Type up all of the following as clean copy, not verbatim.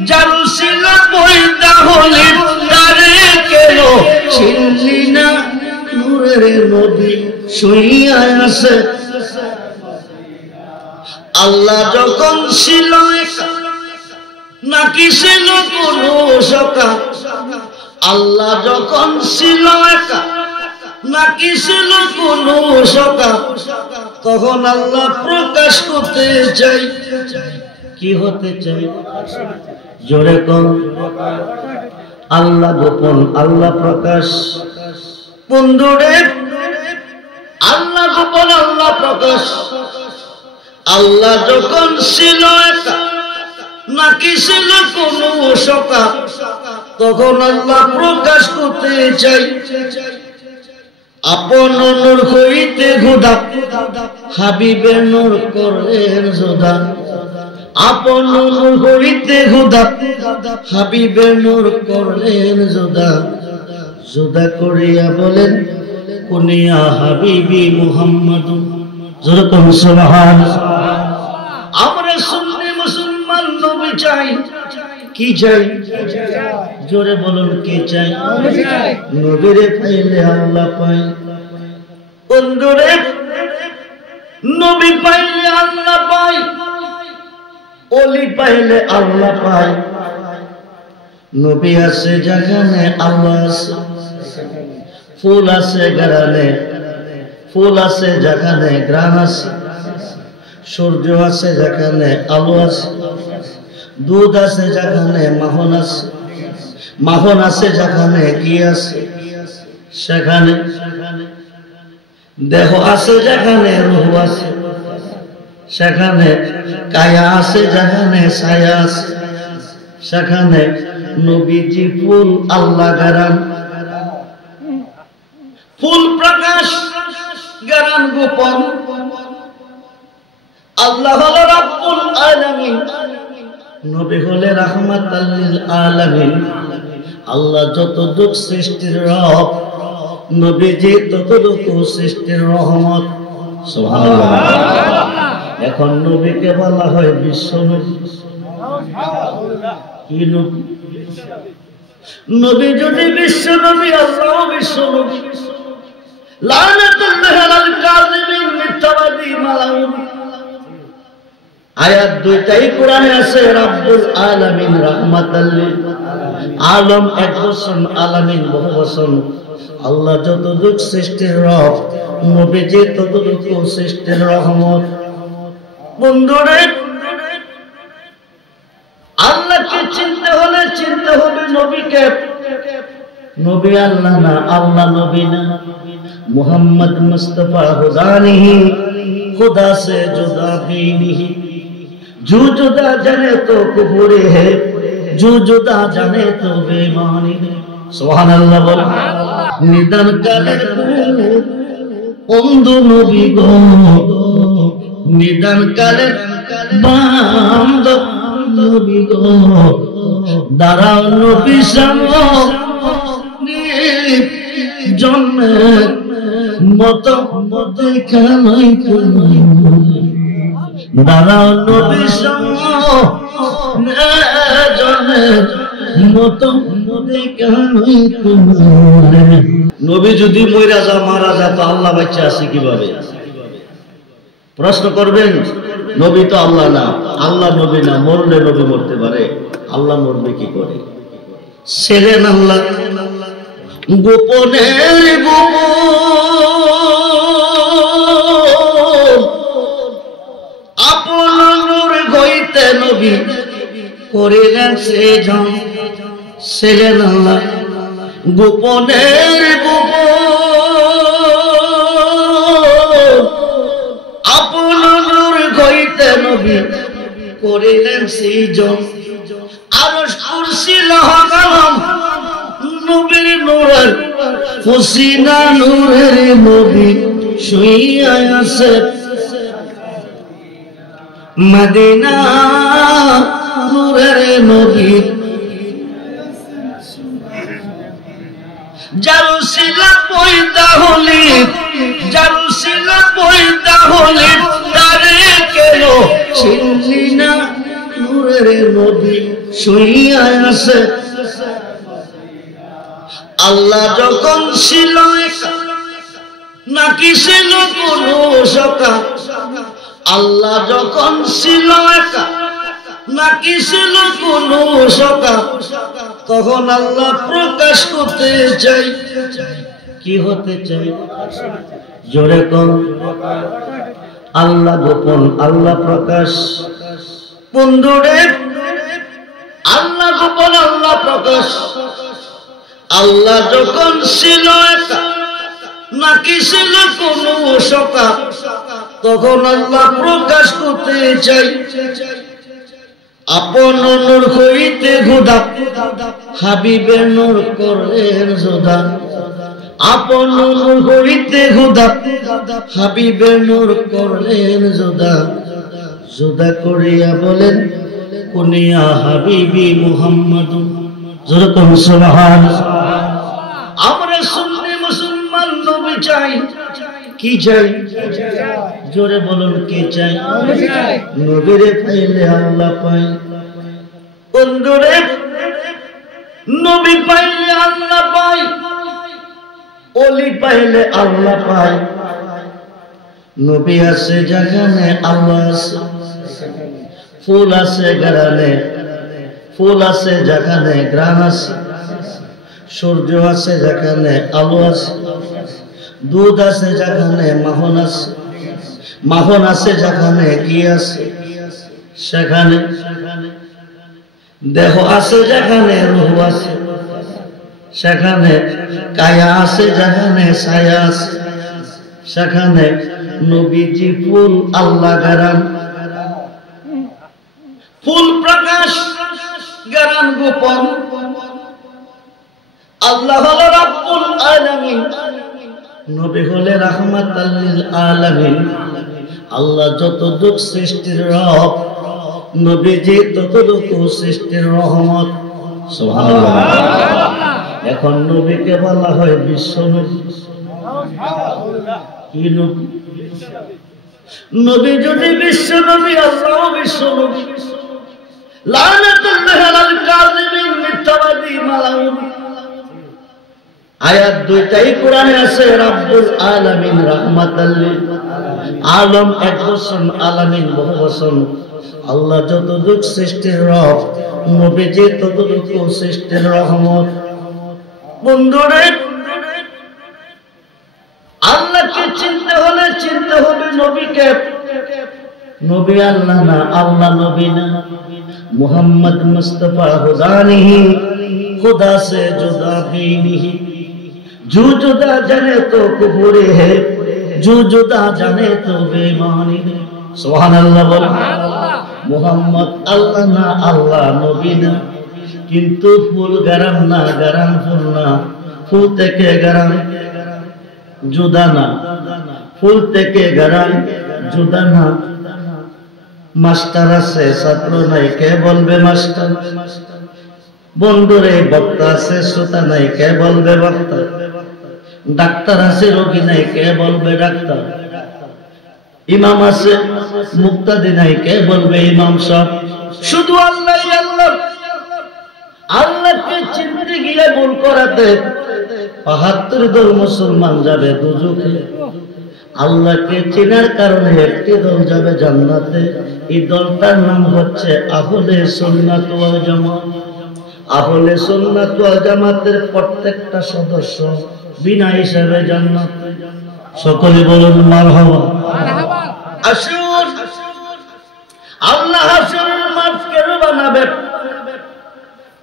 যারু ছিল পয়দা হলি তারে কেন চিনলি না নূরের নবী শুইয়া আছে আল্লাহ যখন ছিল একা নাকি ছিল কোনো সকা আল্লাহ যখন ছিল একা নাকি ছিল কোনো সকা তখন আল্লাহ প্রকাশ করতে চাই কি হতে চাই জোরে কোন আল্লাহ গোপন আল্লাহ প্রকাশ বন্ধুরে আল্লাহ গোপন আল্লাহ প্রকাশ আল্লাহ যখন ছিল একা নাকি ছিল কোনো সকা তখন আল্লাহ প্রকাশ করতে চাই আপন নূর হইতে খোদা হাবিবের নূর করেন জোদা আপন নূর হইতে খোদা হাবিবের নূর করেন জোদা জোদা করিয়া বলেন কুনিয়া হাবিবি মুহাম্মাদুন যেরকম সুবহানাল্লাহ আমরা সুন্নি মুসলমান নবী চাই কি চাই জোরে বলুন কি চাই নবীরে পাইলে আল্লাহ পাই বন্ধুরে নবী পাইলে আল্লাহ পাই ওলি পাইলে আল্লাহ পাই নবী আছে যেখানে আল্লাহ আছে ফুল আছে গানে ফুল আছে যেখানে গ্রাম আছে সূর্য আছে যেখানে আলো আছে দুধ আছে যেখানে মাখন আছে যেখানে কি আছে সেখানে দেহ আছে যেখানে রূহ আছে সেখানে কায়া আছে যেখানে ছায়া আছে সেখানে নবীজি ফুল আল্লাহ গারান ফুল প্রকাশ গারান গোপন আল্লাহ হলো রাব্বুল আলামিন নবী হলে রাহমাতাল লিল আলামিন আল্লাহ যতটুক সৃষ্টির রব নবীজি ততটুকু সৃষ্টির রহমত সুবহানাল্লাহ এখন নবীকে বলা হয় বিশ্ব নবী কি নবী নবী যদি বিশ্ব নবী আল্লাহ বিশ্ব নবী লানাতুল্লাহি আলাল কাযিবিন মিথ্যাবাদী মালাউন আয়াত দুইটাই কোরআনে আছে রাব্বুল আলামিন রাহমাতাল লিল আলম এক বচন আলামিন বহু বচন আল্লাহ যতটুক সৃষ্টির রব নবীজি ততটুকু সৃষ্টির রহমত বন্ধুরে আল্লাহকে চিনতে হলে চিনতে হবে নবীকে নবী আল্লাহ না আল্লাহ নবী না মুহাম্মদ মুস্তাফা হুদানিহি खुदा से जुदा भी नहीं जो जुदा जाने तो कुफुरी है जो जुदा जाने तो बेईमानी है सुभान अल्लाह बोल निदान काले अंधु नबी गो निदान काले बांध नबी गो दाराओ नबी सामो जन्मे मत देखा नहीं तुम्हें दाराओ नबी सामो जन्मे मत देखा नहीं तुम्हें नबी যদি মইরা যা মারা যা তো আল্লাহ বাচ্চা আছে কিভাবে প্রশ্ন করবেন নবী তো আল্লাহ না আল্লাহ নবী না মরলে নবী মরতে পারে আল্লাহ মরবে কি করে ছেলেন আল্লাহ গোপনের গোপন আপন নূর হইতে নবী করিলেন সেজন ছেলেন আল্লাহ গোপনের গোপন আপন নূর হইতে নবী করিলেন সেজন আরশ কুরসি লৌহ কলম নবীর নূরের খুশিনা নূরের নবী শুইয়া আছে মদিনা নূরের নবী জারুসিলা পয়দা হলি জারুসিলা পয়দা হলি তারে কেন চিনলি না নূরের নবী শুইয়া আছে। আল্লাহ যখন ছিল একা, নাকি ছিল কোনো সখা? আল্লাহ যখন ছিল একা, নাকি ছিল কোনো সখা? তখন আল্লাহ প্রকাশ করতে চাই। কি হতে চাই? জোরে কর। আল্লাহ গোপন, আল্লাহ প্রকাশ। বন্ধুরে, আল্লাহ গোপন, আল্লাহ প্রকাশ। আল্লাহ যখন ছিল একা, নাকি ছিল কোনো সখা? তখন আল্লাহ প্রকাশ করতে চাই। আপন নূর হইতে খোদা হাবিবের নূর করলেন জোদা। আপন নূর হইতে খোদা হাবিবের নূর করলেন জোদা। জোদা করিয়া বলেন কুনিয়া হাবিবি মুহাম্মাদুন। যেরকম সুবহানাল্লাহ। আমরা সুন্নি মুসলমান নবী চাই। কি চাই? জোরে বলুন, কি চাই? নবীরে পাইলে আল্লাহ পাই। বন্ধুরে, নবী পাইলে আল্লাহ পাই, ওলি পাইলে আল্লাহ পাই। নবী আছে যেখানে আল্লাহ আছে। ফুল আছে গ্রানে, ফুল আছে যেখানে গ্রান আছে। সূর্য আছে যেখানে আলো আছে। দুধ আছে যেখানে মাখন আছে। মাখন আছে যেখানে ঘি আছে সেখানে। দেহ আছে যেখানে রূহ আছে সেখানে। কায়া আছে যেখানে ছায়া আছে সেখানে। নবীজি ফুল, আল্লাহ গারান। ফুল প্রকাশ, গারান গোপন। আল্লাহ হলো রাব্বুল আলামিন, নবী হলে রাহমাতাল লিল আলামিন। আল্লাহ যতটুকু সৃষ্টির রব, নবীজি ততটুকু সৃষ্টির রহমত। সুবহানাল্লাহ। এখন নবীকে বলা হয় বিশ্ব নবী। কি নবী? নবী যদি বিশ্ব নবী, আল্লাহ বিশ্ব নবী। লানাতুল্লাহি আলাল কাযিবিন, মিথ্যাবাদী মালাউন। আয়াত দুইটাই কোরআনে আছে। রাব্বুল আলামিন, রাহমাতাল লিল আলম এক বচন, আলামিন বহু বচন। আল্লাহ যতটুক সৃষ্টির রব, নবীজি ততটুকু সৃষ্টির রহমত। বন্ধুরে, আল্লাহকে চিনতে হলে চিনতে হবে নবীকে। নবী আল্লাহ না, আল্লাহ নবী না। মুহাম্মদ মুস্তাফা হুদানিহি, खुदा से जुदा भी नहीं। जो जुदा जाने तो कुफुरी है, जो जुदा जाने तो बेईमानी है। सुबहानाल्लाह बोल। मुहम्मद अल्लाह ना, अल्लाह नबी ना। किंतु फूल गरम ना, गरम फूल ना। फूल থেকে গরম जुदा ना, फूल থেকে গরম जुदा ना। মাস্টার আছে, ছাত্র নাই, কে বলবে মাস্টার? বন্ধুরে, বক্তা আছে, শ্রোতা নাই, কে বলবে বক্তা? ডাক্তার আছে, রোগী নাই, কে বলবে ডাক্তার? ইমাম আছে, মুক্তাদি নাই, কে বলবে ইমাম সাহেব? শুধু আল্লাহ আল্লাহ। আল্লাহকে চিনতে গিয়ে ভুল করাতে ৭৫ দল মুসলমান যাবে দুজকে। আল্লাহকে চেনার কারণে একটি দল যাবে জান্নাতে। এই দলটার নাম হচ্ছে আহলে সুন্নাত ওয়াল জামাত। আহলে সুন্নাত ওয়াল জামাতের প্রত্যেকটা সদস্য বিনা হিসাবে জান্নাতে। সকলে বলুন মারহাবা। আসুন, আল্লাহ হাসরের মাঠ কেন বানাবে?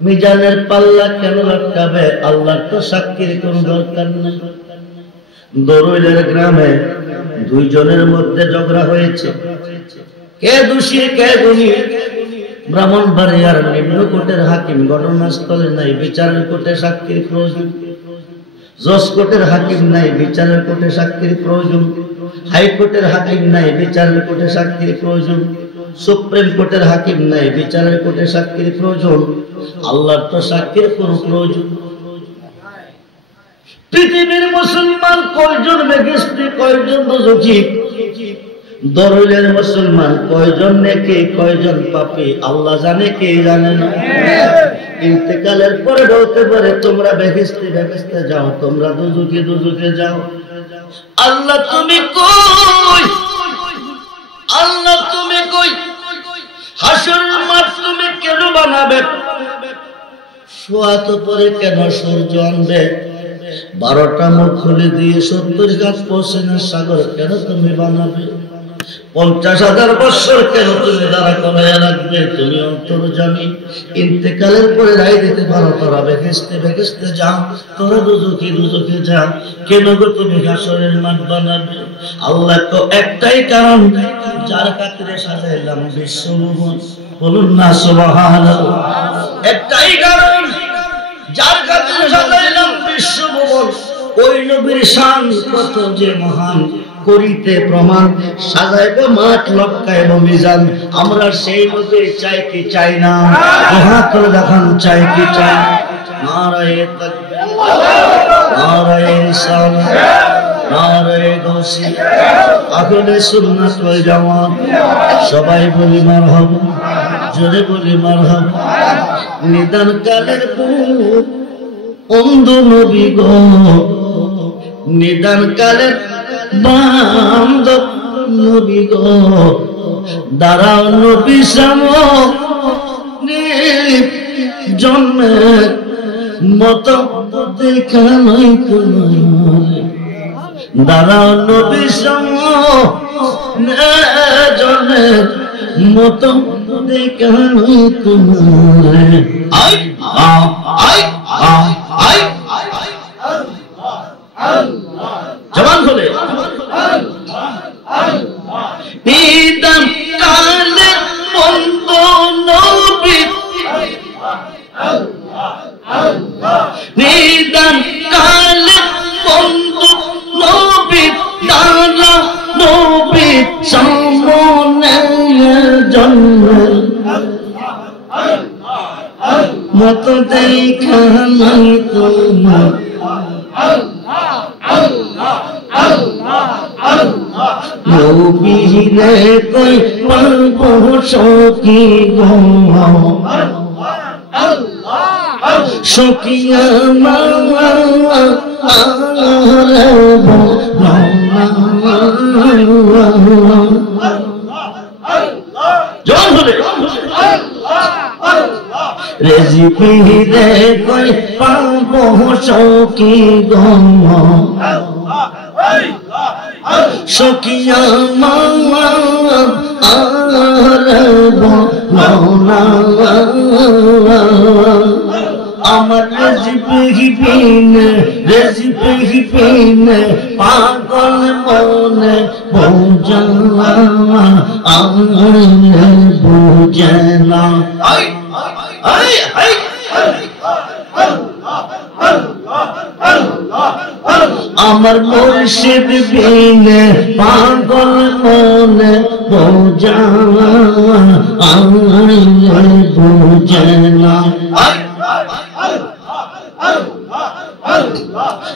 মিজানের পাল্লা কেন লটকাবে? আল্লাহর তো সাক্ষীর কোন দরকার নেই। দরুইলের গ্রামে দুইজনের মধ্যে ঝগড়া হয়েছে। কে দোষী কে গুণী? ব্রাহ্মণবাড়িয়ার নিম্নকোটের হাকিম ঘটনাস্থলে নাই, বিচারের কোর্টে সাক্ষীর প্রয়োজন। জজ কোর্টের হাকিম নাই, বিচারের কোর্টে সাক্ষীর প্রয়োজন। হাইকোর্টের হাকিম নাই, বিচারের কোর্টে সাক্ষীর প্রয়োজন। সুপ্রিম কোর্টের হাকিম নাই, বিচারের কোর্টে সাক্ষীর প্রয়োজন। আল্লাহর তো সাক্ষীর কোনো প্রয়োজন। পৃথিবীর মুসলমান কয়জন বেহেশতি, কয়জন দোজখী? দরুলের মুসলমান কয়জন নেকি কয়জন পাপী আল্লাহ জানে, কে জানে না। ইন্তেকালের পরে বলতে পারে তোমরা বেহেশতে বেহেশতে যাও, তোমরা দুজকে দুজকে যাও। আল্লাহ তুমি কই, আল্লাহ তুমি কই, হাসরের মাঠ তুমি কেন বানাবে? শোয়াত পরে কেন সূর্য আনবে? 12টা মুখ খুলে দিয়ে 70 গাছ পৌঁছানোর সাগর কেন তুমি বানাবে? 50,000 বছর কেন তুমি দাঁড়া করাইয়া রাখবে? তুমি অন্তর্যামী। ইন্তেকালের পরে রায় দিতে পারো তোরা বেহেশতে বেহেশতে যাও, তোরা দুজকে দুজকে যাও। কেন গো তুমি হাসরের মাঠ বানাবে? আল্লাহ তো একটাই কারণ, যার খাতিরে সাজাইলাম বিশ্বভুবন। বলুন না সুবহানাল্লাহ। একটাই কারণ, যার খাতিরে সাজাইলাম বিশ্বভুবন। ওই নবীর শান কত যে মহান, করিতে প্রমাণ। সাজাইব মাঠ, লটকাইব মিজান। আমরা সেই নবী চাই কি চাই না? হাত করে দেখান, চাই কি চাই? নারায়ে তাকবীর, নারায়ে রিসালাত, নারায়ে গাউসি, আহলে সুন্নাত ওয়াল জামাত। সবাই বলি মারহাবা, জোরে বলি মারহাবা। নিদান কালের বুক অন্ধ নবী গো, নিদান কালের বান্দব নবী গো, দাঁড়াও নবী সামনে, জন্মের মতো দেখা নাই তোমার। দাঁড়াও নবী সামনে, জন্মের মতো দেখা নাই তোমার। আই আই আই আই জবান খুলে নিদান কালে বন্ধ নবী, নিদান কালে বন্ধ নবী, দাঁড়া নবী সামনে, জন্মের মতো দেখা নাই তোমার। নবীরে কই পাবো সখী গো, সখী আমার জোর হলে রেজিপিরে কই পাবো সখী গো, সখী আমার আমার রেজিপি পিনে পাগল মনে বোঝা বুঝে না। আমার মুর্শিদ বিনে পাগল মনে বোঝা বুঝে না।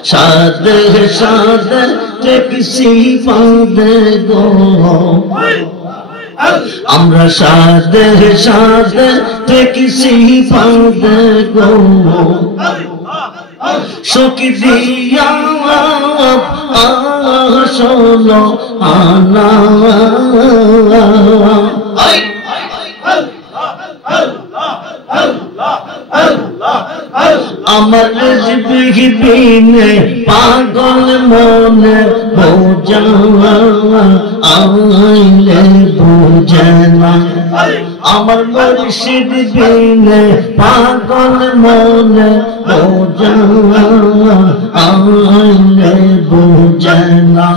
সাদে সাদে ট্যাক্সি বাঁধে গো, আমরা সাদে সাদে ট্যাক্সি বাঁধে গো, সখী দিয়া আসলো আনা। আমার রেজিপি বিনে পাগল মনে বোঝা আইলে বুঝে না। আমার মুর্শিদ বিনে পাগল মনে বোঝা আইলে বুঝে না।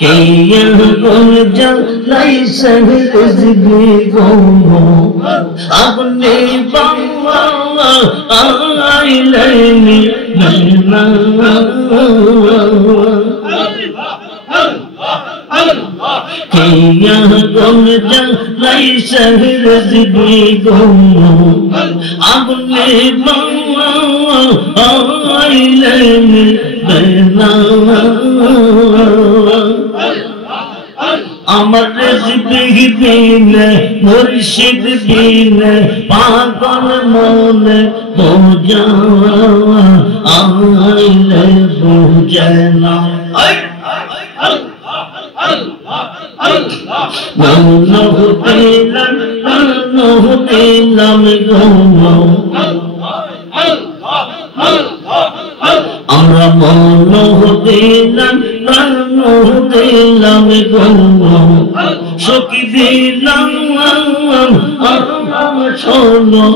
কে গুলজার লাইসে রিজবি গো, আপনি বাবা আইলেনি না। কে গুলজার লাইসে রিজবি গো, আপনি বাবা আইলেনি না। রেজবি বিনে মুর্শিদ বিনে পাগল মনে বোঝা আইলে বুঝে না আমরা মন দিলাম দিলাম সখী দিলাম শোনো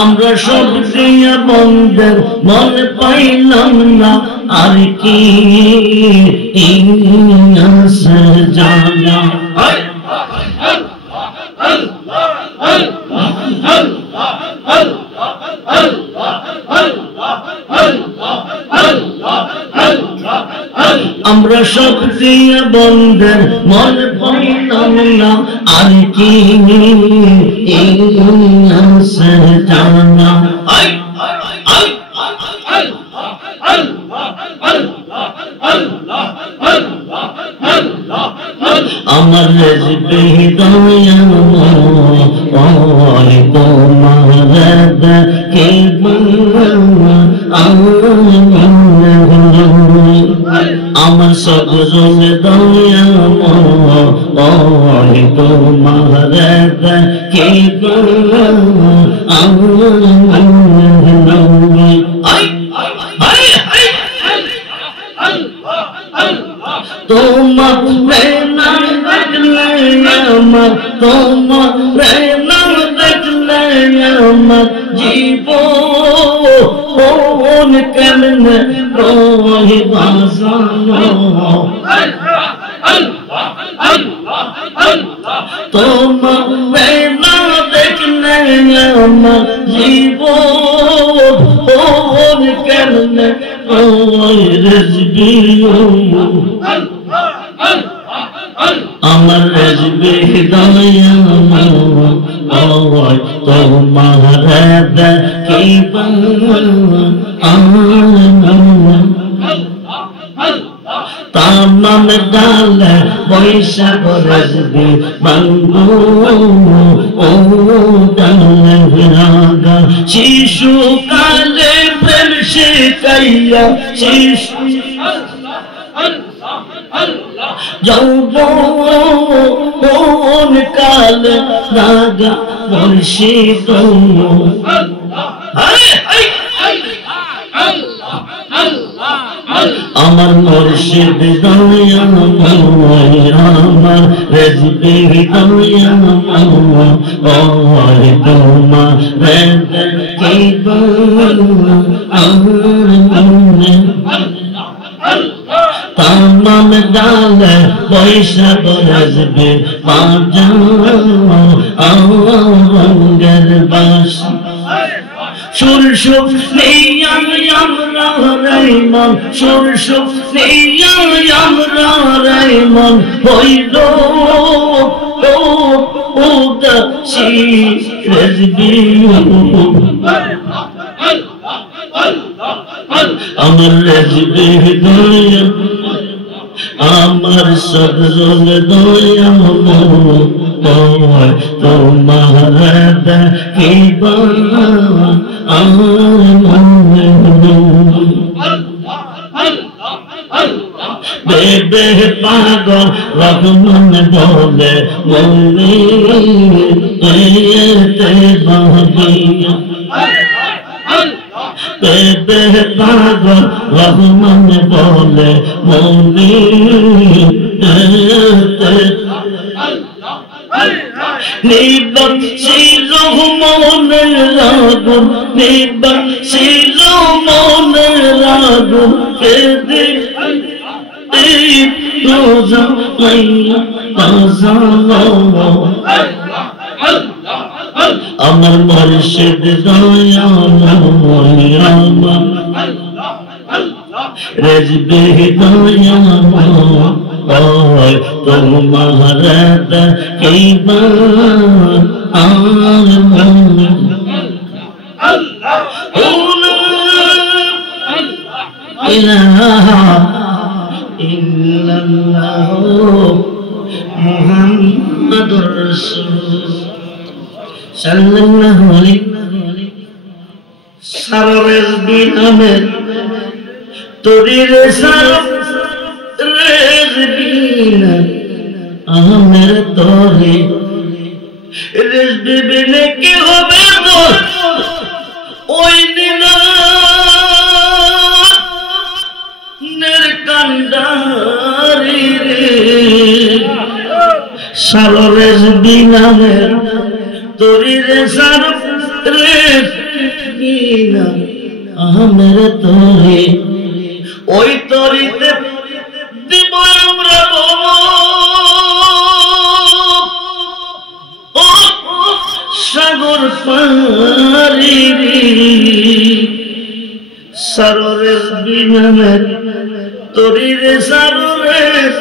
আমরা সব দিয়া বন্ধের মনে পাইলাম না আর কি জানা আমরা সব দিয়া বন্ধের মনে পাইলাম না আর কি জানা আমার রেজবে দয়াময় তোমার কে আমার সজল দয়াময় তোমার কে তোমার নাম দেখলে আমার তোমার নাম দেখলে আমার জীবন কেমনে রহি বাজানো তোমার নাম দেখলে আমার জীবন কেমনে রেজবি আমার রেজবি দয়াময় তোমার দেখিব তামাম ডালে বৈশাখ রেজবি বাঙ্গু ও ডালে রাগা শিশু কালে প্রেম শিখাইয়া শিশু যৌবন কাল রাগা মুর্শিদ আমার মুর্শিদ দয়াময় আমার রেজবি দয়াময় তোমার দেখিব তামাম ডালে বৈশাখ রেজবি বাজাও রঙের বাঁশি সুর সুখ নিয়া আমরা রাইমন সুর সুখ নিয়া আমরা রাইমন হইল উদাসী রেজবি আমার রেজবি দয়া আমার সজল দয়াময় তোমার দেখিব বেবে পাগল রহমান বলে মনে বাহিয়া বেবে পাগল রহমান বলে মনে নিবাসিল মনের আগুন নিবাসিল মনের আগুন কেঁদে রোজা আমার মুর্শিদ দয়াময় আমার রেজবি দয়াময় তোমার দেখিব ইলাহা মুহাম্মাদুর রাসূল সাল্লাল্লাহু আলাইহি সাররেজ বিনামের তোরির সাররেজ বিনা আমের তোরে রেজ বিনে কি হবে তোর ওই দিনা নের কান্ডারি রে সাররেজ বিনামের তোরির সাররেজ বিনা আমের তোরে ওই তরিতে দিব আমরা সাগর পারি সাররের বিনামের তরিরে সাররের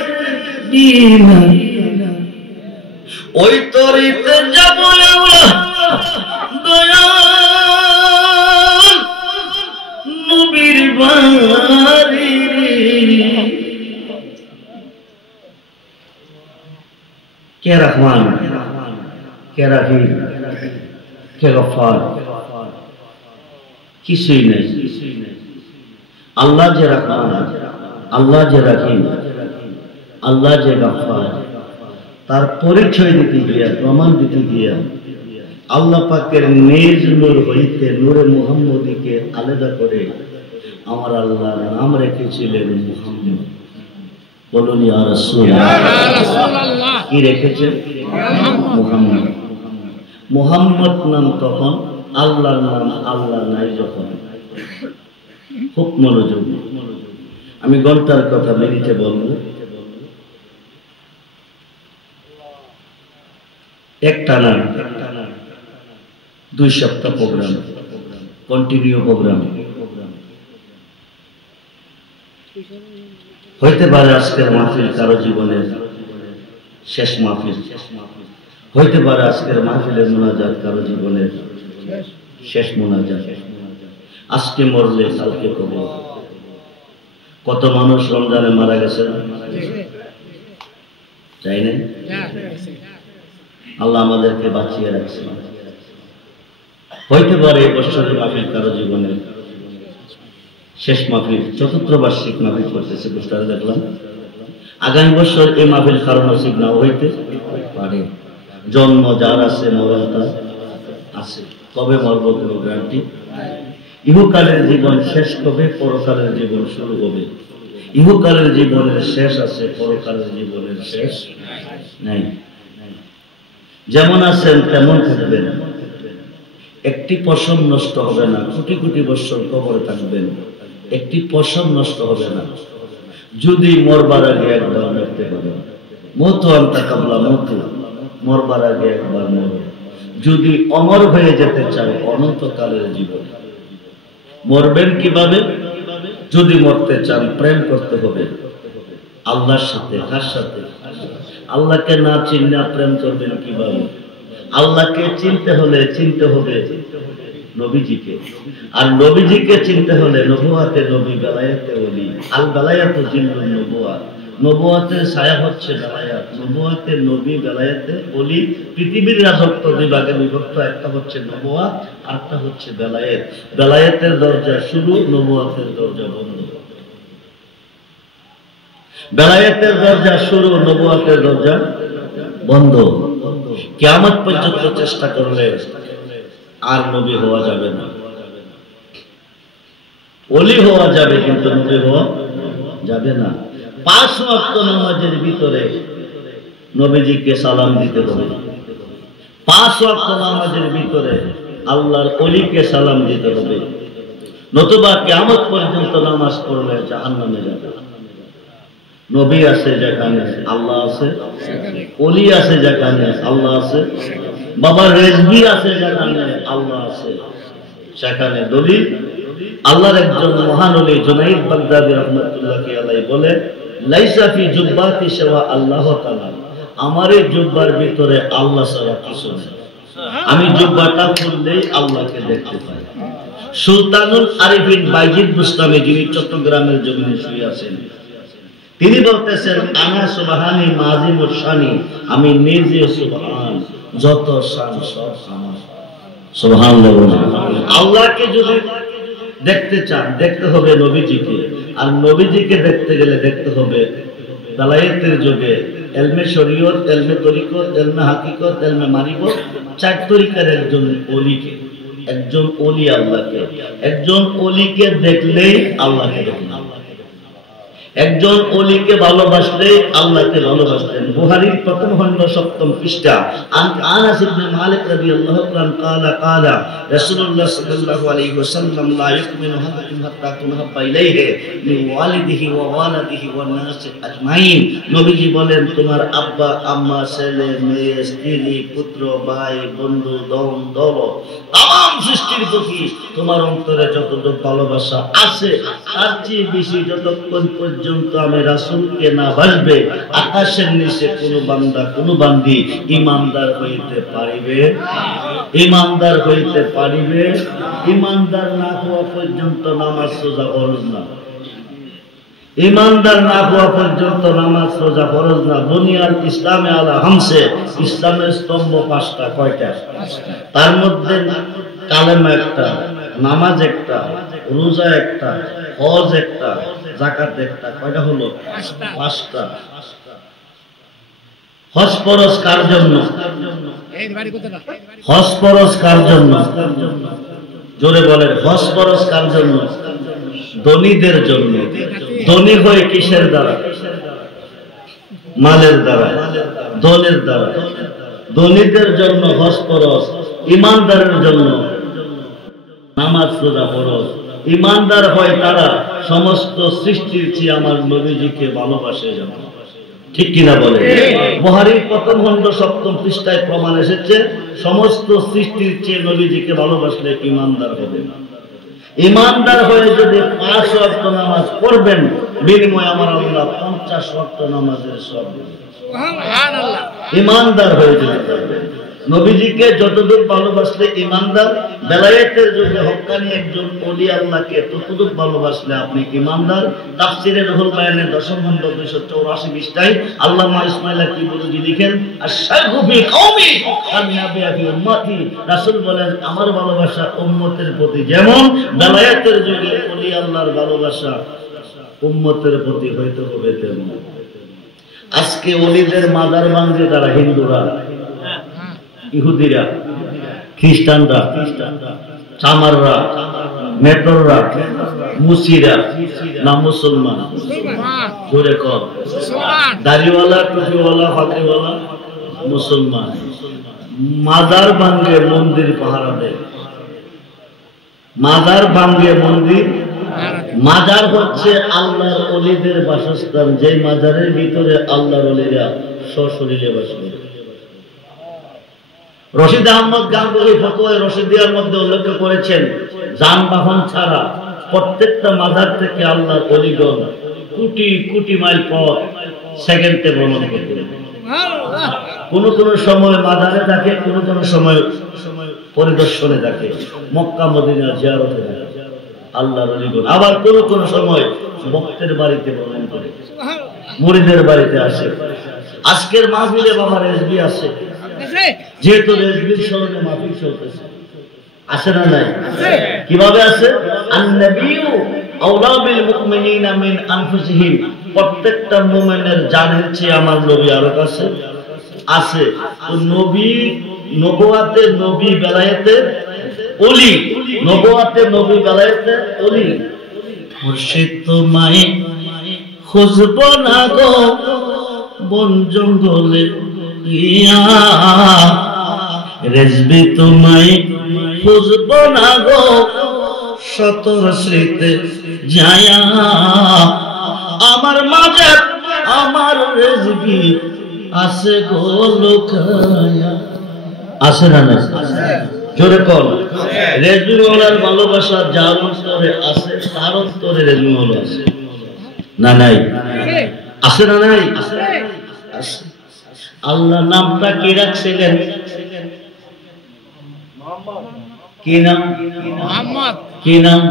বিনা ওই তরিতে যাব আমরা দয়াল নবীর বাড়ি কে রহমান কে রাহিম কে গফফার কিছুই নেই আল্লাহ যে রহমান আল্লাহ যে রাহিম আল্লাহ যে গফফার তার পরিচয় দিতে গিয়া প্রমাণ দিতে গিয়া আল্লাহ পাকের নিজ নূর হইতে নূরে মুহাম্মদীকে আলাদা করে আমার আল্লাহর নাম রেখেছিলেন মুহাম্মদ বলুন ইয়া রাসূলুল্লাহ কি রেখেছেন মুহাম্মদ মুহাম্মদ নাম তখন আল্লাহর নাম আল্লাহ নাই যখন খুব মনোযোগ আমি ঘন্টার কথা মিনিটে বলবো একটানা 2 সপ্তাহ প্রোগ্রাম কন্টিনিউ প্রোগ্রাম হইতে পারে আজকের মাহফিল কারো জীবনের শেষ মাহফিল হইতে পারে আজকের মাহফিলের মুনাজাত কারো জীবনের শেষ মুনাজাত আজকে মরলে কালকে কবর কত মানুষ রমজানে মারা গেছে তাই না আল্লাহ আমাদেরকে বাঁচিয়ে রাখছে হইতে পারে এই বছরের মাহফিল কারো জীবনের শেষ মাহফিল চতুর্থ বার্ষিক মাহফিল করতেছে বুঝতে দেখলাম আগামী বছর এই মাহফিল কারো নসিব নাও হইতে পারে জন্ম যার আছে মরণ তার আছে কবে মরব কোনো গ্যারান্টি ইহকালের জীবন শেষ কবে পরকালের জীবন শুরু হবে ইহকালের জীবনের শেষ আছে পরকালের জীবনের শেষ নাই যেমন আছেন তেমন থাকবেন একটি পশম নষ্ট হবে না কোটি কোটি বছর কবরে থাকবেন একটি পশম নষ্ট হবে না যদি মরবার আগে একবার মরতে পারেন মতো আনতা কাবলা মতো মরবার আগে একবার মরবে যদি অমর হয়ে যেতে চাও অনন্তকালের জীবন মরবেন কিভাবে যদি মরতে চান প্রেম করতে হবে আল্লাহর সাথে কার সাথে আল্লাহকে না চিনলে প্রেম করবেন কিভাবে আল্লাহকে চিনতে হবে নবীজিকে আর নবীজিকে চিনতে হলে নবুয়াতে নবী বেলায়েতে ওলি আল বেলায়াতু জিল্লুন নবুয়া নবুয়াতের ছায়া হচ্ছে বেলায়াত নবুয়াতে নবী বেলায়েতে ওলি পৃথিবীর রাজত্ব দুই ভাগে বিভক্ত একটা হচ্ছে নবুয়াত আরেকটা হচ্ছে বেলায়েত বেলায়েতের দরজা শুরু নবুয়াতের দরজা বন্ধ বেলায়েতের দরজা শুরু নবুয়াতের দরজা বন্ধ কিয়ামত পর্যন্ত চেষ্টা করলে আর নবী হওয়া যাবে না ওলি হওয়া যাবে কিন্তু নবী হওয়া যাবে না 5 ওয়াক্ত নামাজের ভিতরে নবীজিকে সালাম দিতে হবে 5 ওয়াক্ত নামাজের ভিতরে আল্লাহর ওলিকে সালাম দিতে হবে নতুবা কিয়ামত পর্যন্ত নামাজ পড়লে জাহান্নামে যাবে নবী আছে যেখানে আল্লাহ আছে ওলি আছে যেখানে আল্লাহ আছে বাবা রেজভি আছে যেখানে আল্লাহ আছে সেখানে দলিল আল্লাহর একজন মহান ওলি জুনাইদ বাগদাদি রাহমাতুল্লাহি আলাইহি বলে লাইসা ফি জুব্বাতি শাওয়া আল্লাহ তাআলা আমার এই জুব্বার ভিতরে আল্লাহ ছাড়া কিছু নেই আমি জুব্বাটা খুললেই আল্লাহকে দেখতে পাই সুলতানুল আরিফিন বাইজিদ বুস্তামি যিনি চট্টগ্রামের জমিনে শুয়ে আছেন তিনি বলতেছেন আনা সুবহানি মাযিমুশ শানি, আমি নিজে সুবহান, যত শান সব আমার। সুবহানাল্লাহ। আল্লাহকে যদি দেখতে চান দেখতে হবে নবীজিকে, আর নবীজিকে দেখতে গেলে দেখতে হবে বেলায়েতের যুগে ইলমে শরীয়ত, ইলমে তরিকত, ইলমে হাকিকত, ইলমে মারিফত, চার তরিকার একজন ওলিকে। একজন ওলি আল্লাহকে, একজন ওলিকে দেখলেই আল্লাহকে দেখলেন, একজন ওলিকে ভালোবাসলে আল্লাহকে ভালোবাসলেন। বুখারীর প্রথম খণ্ড 7ম পৃষ্ঠা আনাস ইবনে মালিক রাদিয়াল্লাহু তাআলা قال قال রাসূলুল্লাহ সাল্লাল্লাহু আলাইহি ওয়াসাল্লাম লা ইউমিনু আহাদুকুম হাত্তা তুনহাব্বা ইলাইহি মিন ওয়ালিদিহি ওয়া ওয়ালাদিহি ওয়ান নাসি আজমাইন। নবীজি বলেন তোমার আব্বা আম্মা, ছেলে মেয়ে, স্ত্রী, পুত্র, ভাই, বন্ধু, দম দৌলত, তাম সৃষ্টির প্রতি তোমার অন্তরে যতটুকু ভালোবাসা আছে তার চেয়ে বেশি যতক্ষণ পর্যন্ত আমি রাসূলকে না বাসবে আকাশের নিচে কোনো বান্দা কোনো বান্দি ঈমানদার হইতে পারিবে, ঈমানদার হইতে পারিবে। ঈমানদার না হওয়া পর্যন্ত নামাজ রোজা ফরজ না, ঈমানদার না হওয়া পর্যন্ত নামাজ রোজা ফরজ না। দুনিয়ার ইসলামে আলা হামসে, ইসলামের স্তম্ভ 5টা। কয়টা? তার মধ্যে কালেমা একটা, নামাজ একটা, রোজা একটা, হজ একটা, যাকাত একটা। কয়টা হলো? 5টা। হজ ফরজ কার জন্য? হজ ফরজ কার জন্য? জোরে বলেন, হজ ফরজ কার জন্য? ধনীদের জন্য। ধনী হয়ে কিসের দ্বারা? মালের দ্বারা, দলের দ্বারা। ধনীদের জন্য হজ ফরজ, ঈমানদারের জন্য নামাজ রোজা ফরজ। ঈমানদার হয় তারা সমস্ত সৃষ্টির চেয়ে আমার নবীজিকে ভালোবাসে যাবে। ঠিক কিনা বলে? বুখারীর প্রথম খণ্ড 7ম পৃষ্ঠায় প্রমাণ এসেছে সমস্ত সৃষ্টির চেয়ে নবীজিকে ভালোবাসলে ঈমানদার হবে। ঈমানদার হয়ে যদি 5 ওয়াক্ত নামাজ পড়বেন বিনিময়ে আমার আল্লাহ 50 ওয়াক্ত নামাজের সওয়াব দেবেন। সুবহানাল্লাহ। ঈমানদার হয়ে যদি পারবেন নবীজিকে যতটুকু ভালোবাসলে ঈমানদার, বেলায়েতের যুগে হক্কানি একজন ওলি আল্লাহকে ততটুকু ভালোবাসলে আপনি ঈমানদার। তাফসিরে রুহুল বায়ানের 10ম খণ্ড 284 পৃষ্ঠায় আল্লামা ইসমাঈল কিবরুজি লিখেন আশ-শারহু ফি কওমি কান-নাবিয়্যি ফি উম্মতি। রাসূল বলেন আমার ভালোবাসা উম্মতের প্রতি যেমন বেলায়েতের যুগে ওলি আল্লাহর ভালোবাসা উম্মতের প্রতি হইতে হবে তেমন। আজকে ওলিদের মাজার ভাঙছে তারা, হিন্দুরা, ইহুদিরা, খ্রিস্টানরা, চামাররা, মেটররা, মুসিরা না মুসলমান? জোরে কর। দাড়িওয়ালা, টুপিওয়ালা, ফাঁকিওয়ালা মুসলমান। মাজার ভাঙ্গে মন্দির পাহারা দেয়, মাজার ভাঙ্গে মন্দির। মাজার হচ্ছে আল্লাহর ওলিদের বাসস্থান, যে মাজারের ভিতরে আল্লাহর ওলিরা সশরীরে বাস করে। রশিদ আহমদ গাঙ্গুহি ফতোয়ায়ে রশিদিয়ার মধ্যে উল্লেখ করেছেন যানবাহন ছাড়া প্রত্যেকটা মাজার থেকে আল্লাহর ওলিগণ কোটি কোটি মাইল পথ সেকেন্ডে ভ্রমণ করতেন। কোন কোন সময় মাজারে থাকে, কোন কোন সময় পরিদর্শনে থাকে, মক্কা মদিনা জিয়ারতে থাকে আল্লাহর ওলিগণ। আবার কোন কোন সময় ভক্তের বাড়িতে ভ্রমণ করে, মুরিদের বাড়িতে আসে। আজকের মাহফিলে বাবা রেজবি আছে, যেহেতু রেজবির স্মরণে মাহফিল চলতেছে, আছে না নাই? কিভাবে আছে? আন-নাবিয়্যু আওলা বিল মুমিনিনা মিন আনফুসিহিম। প্রত্যেকটা মুমিনের জানের চেয়ে আমার নবী আরো কাছে আছে। তো নবী, নবুয়াতে নবী, বেলায়েতে ওলি। নবুয়াতে নবী, বেলায়েতে ওলি। মুর্শিদ তোমায় খুঁজব না গো বন জঙ্গলে গিয়া, রেজবি তোমায় খুঁজব না গো সতর স্মৃতে যায়া। আমার মাঝে আমার রেজবি আছে গো লুকায়া। আছে না না? জোরে কর। রেজবি মাওলার ভালোবাসা যার অন্তরে আছে তার অন্তরে রেজবি মাওলা আছে না নাই? আছে না নাই? আছে। আল্লাহ নামটা কি রাখছিলেন? কি নাম? মুহাম্মদ। কি নাম?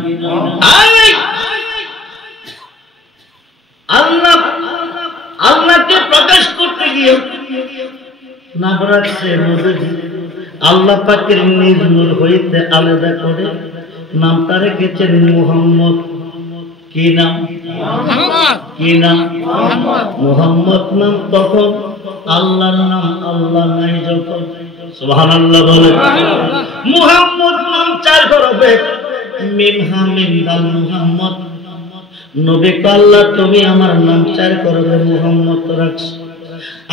আল্লাহ আল্লাহকে প্রকাশ করতে গিয়ে নাম রাখছে নবীজি। আল্লাহ পাকের নিজ নূর হইতে আলাদা করে নামটা রেখেছেন মুহাম্মদ। কি নাম? কি নাম? মুহাম্মদ নাম তখন আল্লাহর নাম, আল্লাহ নাই যখন। সুবহানাল্লাহ বলে। মুহাম্মদ নাম চার হরফে, মিম হা মিম দাল মুহাম্মদ। নবী আল্লাহ তুমি আমার নাম চার করবে মুহাম্মদ রাখছো,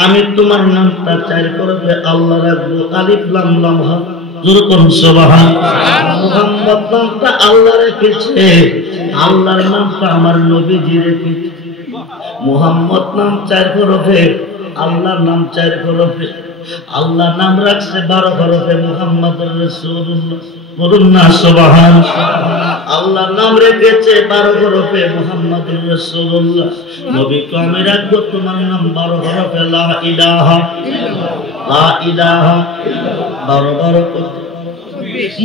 আমি তোমার নামটা চার করবে আল্লাহ রাখবো। আলিফ লাম লাম হা, যেরকম সুবহানাল্লাহ। মুহাম্মদ নামটা আল্লাহ রেখেছে, আল্লাহর নামটা আমার নবীজি রেখেছে। মুহাম্মদ নাম চার হরফে, আল্লাহর নাম চার হরফে। আল্লাহ নাম রাখছে 12 হরফে, মুহাম্মাদুর রাসূলুল্লাহ। বলুন না সুবহানাল্লাহ। আল্লাহ নাম রেখেছে 12 হরফে, মুহাম্মাদুর রাসূলুল্লাহ। নবীকে আমি রাখবো তোমার নাম 12 হরফে, লা ইলাহা, লা ইলাহা 12 কত?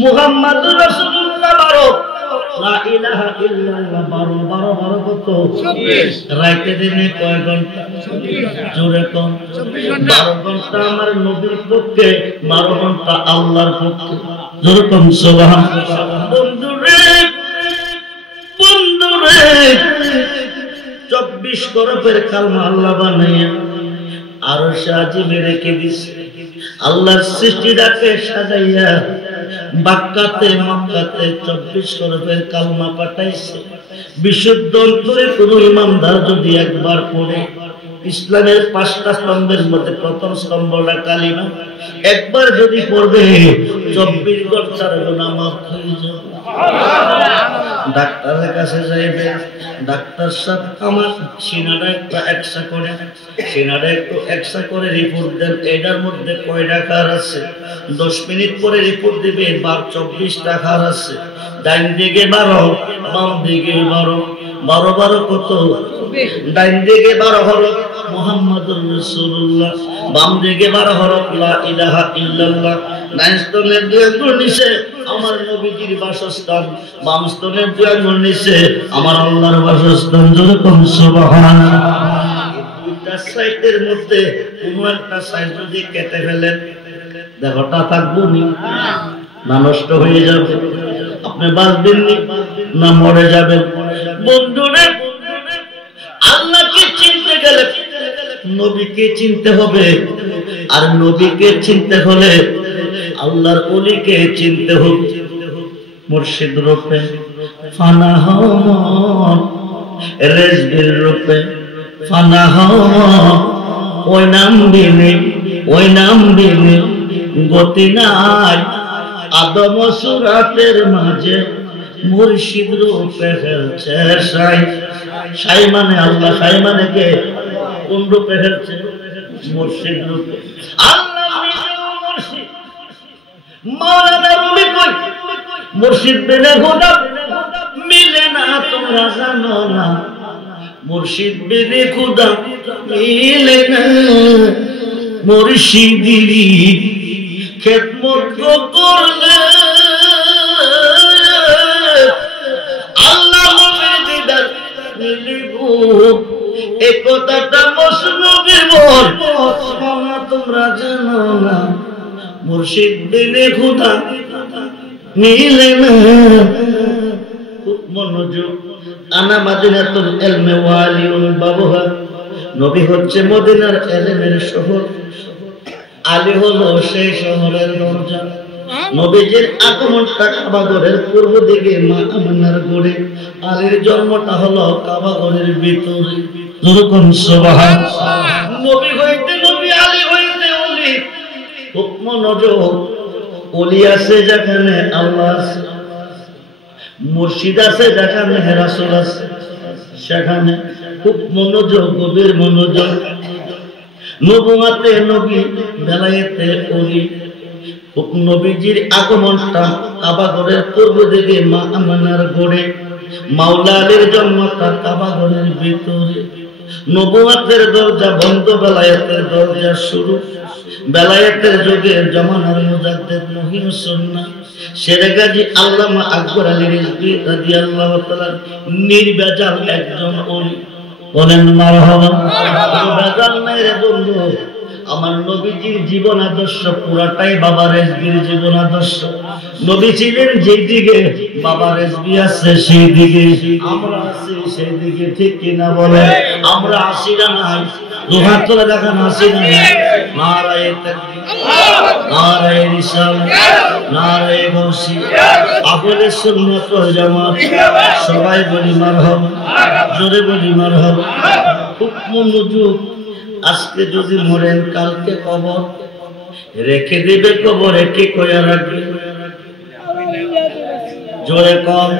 মুহাম্মাদুর রাসূলুল্লাহ 12, লা ইলাহা ইল্লাল্লাহ 12 কত? 24। রাতে দিনে কয় ঘন্টা? জোরে কোন? 12 ঘন্টা আমার নবীর পক্ষে, 12 ঘন্টা আল্লাহর পক্ষে। জোরে কোন সুবহানাল্লাহ। বন্ধুরে, বন্ধুরে, 24 হরফের কালমা আল্লাহ বানাইয়া আরশে আজিমে রেখে দিছে। আল্লাহর সৃষ্টিটাকে সাজাইয়া বাক্কাতে মক্কাতে 24 হরফের কালমা পাঠাইছে। বিশুদ্ধ অন্তরে কোন ইমানদার যদি একবার পড়ে, ইসলামের 5টা স্তম্ভের মধ্যে প্রথম স্তম্ভটা কালিমা, একবার যদি পড়বে 24 ঘন্টার গুনাহ মাফ হয়ে যাবে। ডাক্তারের কাছে যাইবে, ডাক্তার সাহেব আমার সিনাটা একটু এক্সা করে, সিনাটা একটু এক্সা করে রিপোর্ট দেন, এটার মধ্যে কয় টাকার আছে? 10 মিনিট পরে রিপোর্ট দিবে 24 টাকার আছে। ডাইন দিকে 12, বাম দিকে 12, 12 কত? ডাইন দিকে 12 হরফ মুহাম্মাদুর রাসূলুল্লাহ, বাম দিকে 12 হরফ লা ইলাহা ইল্লাল্লাহ। ডাইন স্তনের 2 আঙ্গুল নিচে আমার নবীজির বাসস্থান, বাম স্তনের 2 আঙ্গুল নিচে আমার আল্লাহর বাসস্থান। জোরে কোন সুবহানাল্লাহ। দুইটা সাইডের মধ্যে কোন একটা সাইড যদি কেটে ফেলেন, দেহটা থাকবো না নষ্ট হয়ে যাবে? আপনি বাঁচবেন না মরে যাবেন? বন্ধুরে, আল্লাহকে চিনতে গেলে নবীকে চিনতে হবে, আর নবীকে চিনতে হলে আল্লাহর ওলিকে চিনতে হবে। মুর্শিদ রূপে ফানা হও মন, রেজবির রূপে ফানা হও মন। ওই নাম বিনে, ওই নাম বিনে গতি নাই। আদম সুরাতের মাঝে মুর্শিদ রূপে খেলছে সাই। সাই মানে আল্লাহ, সাই মানে কে? কোন রূপে খেলছে? মুর্শিদ রূপে। আল্লাহ মুর্শিদ, মাওলানা রুমি কই মুর্শিদ বিনে খোদা মিলে না, তোমরা জানো না। মুর্শিদ বিনে খোদা মিলে না। মুর্শিদি খেদমত করলে আল্লাহ নবীর দিদার মিলিব। এই কথাটা মসনবী বল, তোমরা জানো না। মুর্শিদ বিনে খোদা মিলে না। খুব মনোযোগ। আনা মাদিনাতুল ইলমি ওয়া আলিউল বাবুহা। নবী হচ্ছে মদিনার ইলমের শহর, আলী হলো সেই শহরের দরজা। নবীজির আগমনটা কাবাগরের পূর্ব দিকে মা আমিনার গড়ে, আলীর জন্মটা হলো কাবাগরের ভিতরে। যেরকম সুবহানাল্লাহ। নবী হইতে নবী, আলী হইতে ওলি। খুব মনোযোগ। ওলি আছে যেখানে আল্লাহ আছে, মুর্শিদ আছে যেখানে রাসূল আছে, সেখানে খুব মনোযোগ, গভীর মনোযোগ। নবুয়াতে নবী, বেলায়েতে ওলি। নবীজির আগমনটা কাবাগরের পূর্ব দিকে মা আমিনার গড়ে, মাওলা আলীর জন্মটা কাবাগরের ভিতরে। নবুয়াতের দরজা বন্ধ, বেলায়েতের দরজা শুরু। বেলায়েতের যুগে জামানার মুজাদ্দিদ মহিউল সুন্নাহ শেরে গাজী আল্লামা আকবর আলী রিজভী রাদিয়াল্লাহু তাআলা নির্ভেজাল একজন ওলি। বলেন মারহাবা। বেজাল নাই রে বন্ধু, আমার নবীজির জীবন আদর্শ পুরাটাই বাবা রেজবির জীবন আদর্শ। নবী ছিলেন যেদিকে বাবা রেজবি আছে সেই দিকে আমরা আছি সেই দিকে, ঠিক কিনা বলে? আমরা আসি না নাই, দুহাত তুলে দেখান আসি না নাই। নারায়ে তাকবীর, নারায়ে রিসালাত, নারায়ে গাউসী, আহলে সুন্নাত ওয়াল জামাত, সবাই বলি মারহাবা, জোরে বলি মারহাবা। হুকম নুজুব, আজকে যদি মরেন কালকে কবর রেখে দিবে, কবরে কে কইয়া রাখবে? জোরে কম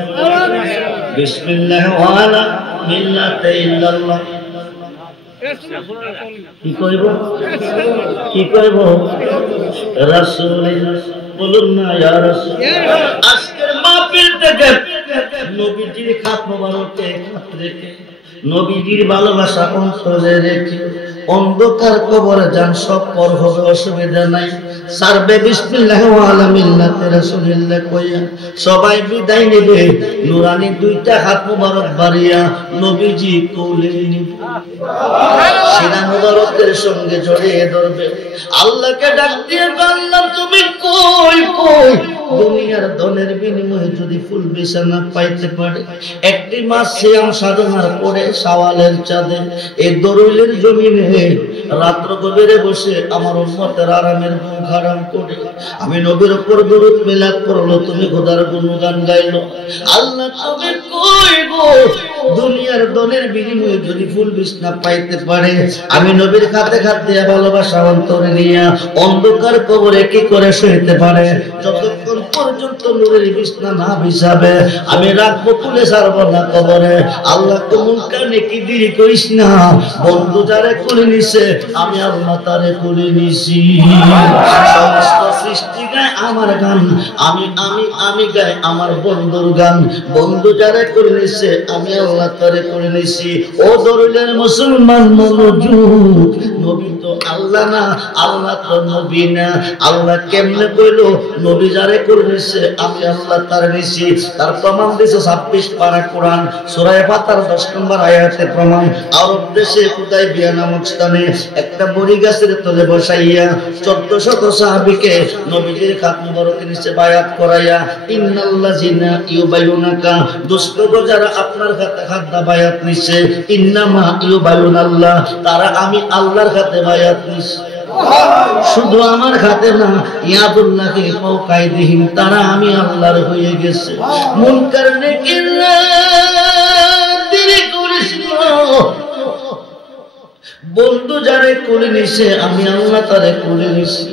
বিসমিল্লাহ ওয়ালা মিল্লাতে ইল্লাল্লাহ। কি কইব? কি কইব? রাসূলুল্লাহ বলুন না ইয়া রাসূল। আজকের মাহফিল থেকে নবীজির খাত মোবারকে খাত রেখে, নবীজির ভালোবাসা অন্তরে রেখে অন্ধকার কবরে যান, সব পর হবে, অসুবিধা নাই। সারবে বিসমিল্লাহ ওয়ালা মিল্লাতে রাসূলিল্লাহ কইয়া সবাই বিদায় নেবে। নুরানি দুইটা হাত মোবারক বাড়িয়া নবীজি কোলে নিবে, সিনা মোবারকের সঙ্গে জড়িয়ে ধরবে, আল্লাহকে ডাক দিয়ে, আল্লাহ তুমি কই কই? দুনিয়ার ধনের বিনিময়ে যদি ফুল বিছানা পাইতে পারে, একটি মাস সিয়াম সাধনার পরে শাওয়ালের চাঁদে এই দরুলের জমিনে রাত্র গভীরে বসে আমার উম্মতের আরামের ঘুম হারাম করে আমি নবীর উপর দরুদ মিলাদ পড়লো, তুমি খোদার গুণগান গাইলো। আল্লাহ তুমি কই গো? দুনিয়ার ধনের বিনিময়ে যদি ফুল বিছানা পাইতে পারে, আমি নবীর খাতে খাত দিয়ে ভালোবাসা অন্তরে নিয়া অন্ধকার কবরে কি করে শুইতে পারে? যতক্ষণ পর্যন্ত নূরের বিছানা না বিছাবে আমি রাখবো, তুলে ছাড়বো না কবরে। আল্লাহ কোন কারণে কি দেরি করিস না, বন্ধু যারে কোলে নিছে আমি আল্লাহ তারে কোলে নিছি। সমস্ত সৃষ্টি গায় আমার গান, আমি আমি আমি গাই আমার বন্ধুর গান। বন্ধু যারে কোলে নিছে আমি আল্লাহ তারে কোলে নিছি। ও দরুলের মুসলমান মনোযোগ, নবী তো আল্লাহ না, আল্লাহ তো নবী না। আল্লাহ কেমনে কইলো? নবী যারে কোলে নিছে আমি আল্লাহ তারে নিছি। তার প্রমাণ দিছে 26 পারা কোরআন সূরা ফাতিহার 10 নম্বর আয়াতে প্রমাণ। আরব দেশে হুদাইবিয়া নামক স্থানে একটা বড়ি গাছের তলে বসাইয়া 1400 সাহাবীকে নবীজির খাত মুবারকের নিচে বায়াত করাইয়া, ইন্নাল্লাযিনা ইউবাইয়ুনাকা, দুষ্টগো যারা আপনার হাতে হাত দা বায়াত নিছে, ইন্নামা ইউবাইয়ুনাল্লাহ, তারা আমি আল্লাহর হাতে বায়াত নিছি। শুধু আমার হাতে না, ইয়াদুল্লাহি ফাওকাইদিহিম, তারা আমি আল্লাহর হয়ে গেছে। মুনকার নেকির দেরি করিস না, বন্ধু যারে কোলে নিছে আমি আল্লাহ তারে কোলে নিছি।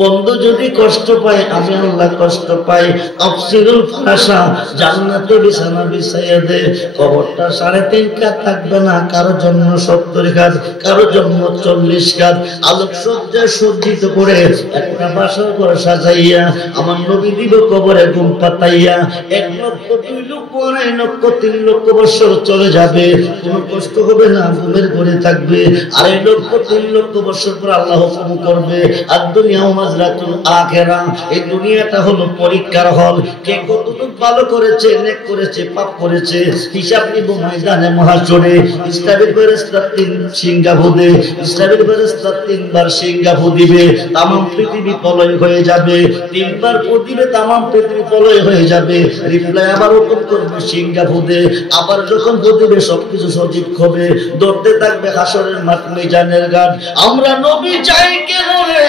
বন্ধু যদি কষ্ট পায় আমি আল্লাহ কষ্ট পাই। আফসিরুল ফারাসা, জান্নাতে বিছানা বিছাইয়া দে, কবরটা 3.5 কাত থাকবে না, কারো জন্য 70 কাত, কারো জন্য 40 কাত, আলোক সজ্জায় সজ্জিত করে একটা বাসর ঘর সাজাইয়া আমার নবী দিব কবরে ঘুম পাতাইয়া। 1 লক্ষ 2 লক্ষ 9 লক্ষ 3 লক্ষ বছর চলে যাবে, কোনো কষ্ট হবে না, ঘুমের ঘরে থাকবে। 2.5 লক্ষ 3 লক্ষ বছর পর আল্লাহ হুকুম করবে, আর দুনিয়া মাজরাতুল আখিরা, এই দুনিয়াটা হলো পরীক্ষার হল। কে কতটুকু ভালো করেছে, নেক করেছে, পাপ করেছে, হিসাব নিব ময়দানে মহাশরে। ইসলামের ফেরেশতা 3 সিংহা ফুদে, ইসলামের ফেরেশতা 3 বার সিংহা ফুদিবে, তামাম পৃথিবী প্রলয় হয়ে যাবে। 3 বার ফুদিবে, তামাম পৃথিবী প্রলয় হয়ে যাবে। রিপ্লাই আবার হুকুম করবে সিংহা ফুদে, আবার যখন ফুদিবে সবকিছু সজীব হবে, দৌড়তে থাকবে হাসরের মাঠ মিজানের ঘাট। আমরা নবী চাই কেন রে,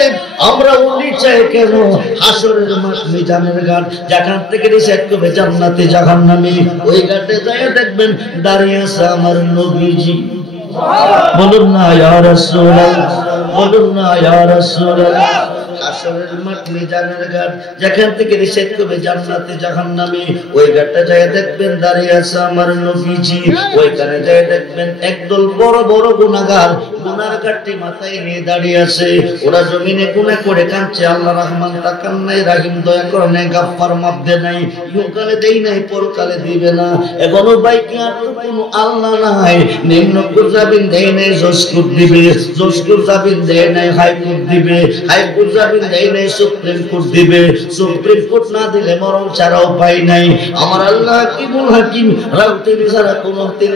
আমরা ওলি চাই কেন? হাসরের মাঠ মিজানের ঘাট, যেখান থেকে ডিসাইড করবে জান্নাতে জাহান্নামে, ওই ঘাটে যায় দেখবেন দাঁড়িয়ে আছে আমার নবীজি। বলুন না ইয়া রাসূলুল্লাহ, বলুন না ইয়া রাসূলুল্লাহ। হাসরের মাঠ মিজানের ঘাট, যেখান থেকে ডিসাইড করবে জান্নাতে জাহান্নামে, ওই ঘাটে যায় দেখবেন দাঁড়িয়ে আছে আমার নবীজি। ওইখানে যায় দেখবেন একদল বড় বড় গুনাহগার, গুনার কাঠটি মাথায় নিয়ে দাঁড়িয়ে আছে। ওরা জমিনে গুনাহ করে কাঁদছে, আল্লাহ রহমান তাকান নাই, রাহিম দয়া করে নাই, গাফফার মাফ দেয় নাই, ইহকালে দেই নাই, পরকালে দিবে না। এখনো বাইকে আর তো কোনো আল্লাহ নাই, নিম্ন কুরজাবিন দেয় নাই, জজকুর দিবে, জজকুর জাবিন দেয় নাই, হাইকুর দিবে, হাইকুর জামিন দেয় নাই, সুপ্রিম কোর্ট দিবে। সুপ্রিম কোর্ট না দিলে মরণ ছাড়া উপায় নাই। আমার আল্লাহ হাকিমুল হাকিম, তিনি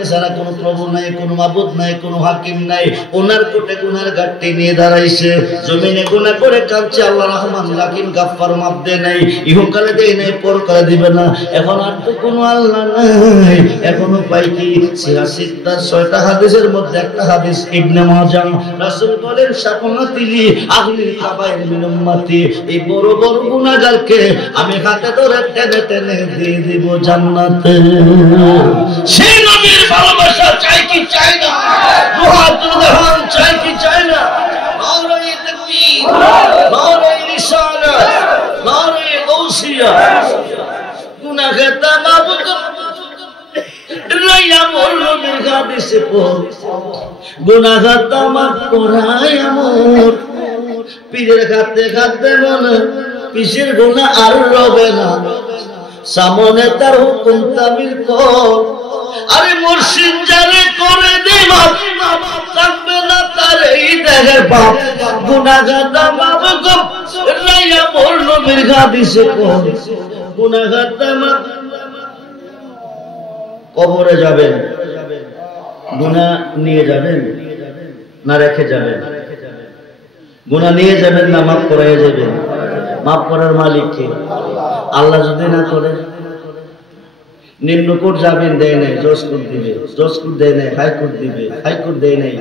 ছাড়া কোনো প্রভু নাই, কোনো মাবুদ নাই, কোনো হাকিম নাই। ওনার কোর্টে গুনার গাট্টি নিয়ে দাঁড়াইছে, জমিনে গুনাহ করে কাঁদছে। আল্লাহ রহমান রাহিম গাফফার মাফ দেয় নাই, ইহকালে দেয় নাই, পরকালে দিবে না। এখন আর তো কোনো আল্লাহ নাই, এখনো পাই কি? সিহাসিত্তার 6টা হাদিসের মধ্যে একটা হাদিস ইবনে মাজাহ, রাসূল বলেন শাফাআতিলি আহলিল কাবাইর মিন উম্মতি, এই বড় বড় গুনাহগারকে আমি হাতে ধরে টেনে টেনে দিয়ে দিব জান্নাতে। সেই নবীর ভালোবাসা চাই কি চাই না? দুহাত তুলে হন, চাই কি চাই না? নারে তাকবীর, নারে রিসালাত, নারে গাউসিয়া। গুনাহগার মাবুদ রাইয়া বলল মির্গা দিছে পর, গুনাহগার মাফ করায় আমর। পীরের খাতে খাতে বলে পিসের গুনাহ আর রবে না, সামনে তার হুকুম তামিল কর। আরে মুর্শিদ জানে করে দে মাফ, থাকবে না তার এই দেহের পাপ। গুনাহগার মাফ কর রাইয়া বলল মির্গা দিছে পর, গুনাহগার মাফ। কবরে যাবেন, গুনাহ নিয়ে যাবেন না রেখে যাবেন? গুনাহ নিয়ে যাবেন না মাফ করাইয়া যাবেন? মাফ করার মালিক কে? আল্লাহ যদি না করে, নিম্ন কোর্ট জামিন দেয় নাই, জজ কোর্ট দিবে। জজ কোর্ট দেয় নাই, হাইকোর্ট দিবে। হাইকোর্ট দেয় নাই,